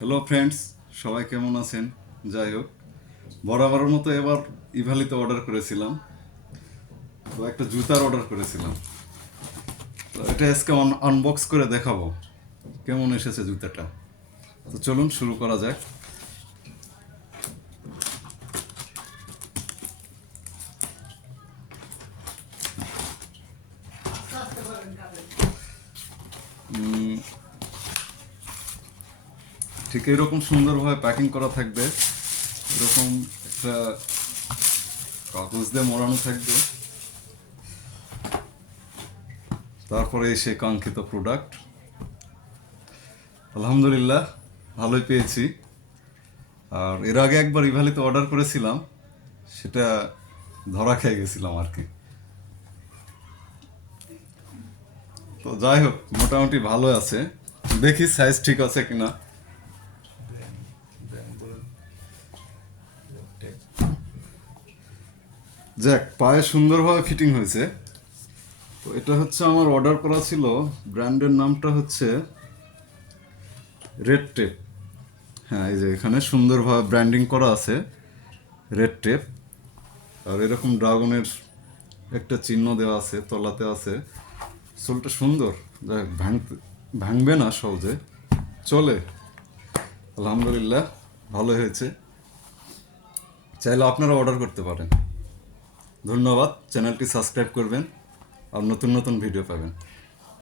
Hello friends, সবাই কেমন আছেন? যাই হোক, বরাবরের মতো এবার ইভালিতে অর্ডার করেছিলাম। তো একটা জুতার অর্ডার করেছিলাম। তো এটা আজকে আনবক্স করে দেখাবো কেমন এসেছে জুতাটা। তো চলুন শুরু করা যাক। ঠিক এরকম সুন্দরভাবে প্যাকিং করা থাকবে, এরকম একটা কাগজ দিয়ে মোড়ানো থাকবে। তারপরে সেই কাঙ্ক্ষিত প্রোডাক্ট। আলহামদুলিল্লাহ, ভালোই পেয়েছি। আর এর আগে একবার ইভালিতে অর্ডার করেছিলাম, সেটা ধরা খেয়ে গেছিলাম আর কি। তো যাই হোক, মোটামুটি ভালো আছে। দেখি সাইজ ঠিক আছে কিনা। যাক, পায়ে সুন্দরভাবে ফিটিং হয়েছে। তো এটা হচ্ছে আমার অর্ডার করা ছিল, ব্র্যান্ডের নামটা হচ্ছে রেড টেপ। হ্যাঁ, এই যে এখানে সুন্দরভাবে ব্র্যান্ডিং করা আছে রেড টেপ। আর এরকম ড্রাগনের একটা চিহ্ন দেওয়া আছে, তলাতে আছে। সোলটা সুন্দর, যাই হোক, ভাঙবে না সহজে, চলে। আলহামদুলিল্লাহ, ভালো হয়েছে। চাইলে আপনারা অর্ডার করতে পারেন। ধন্যবাদ, চ্যানেলটি সাবস্ক্রাইব করবেন আর নতুন নতুন ভিডিও পাবেন।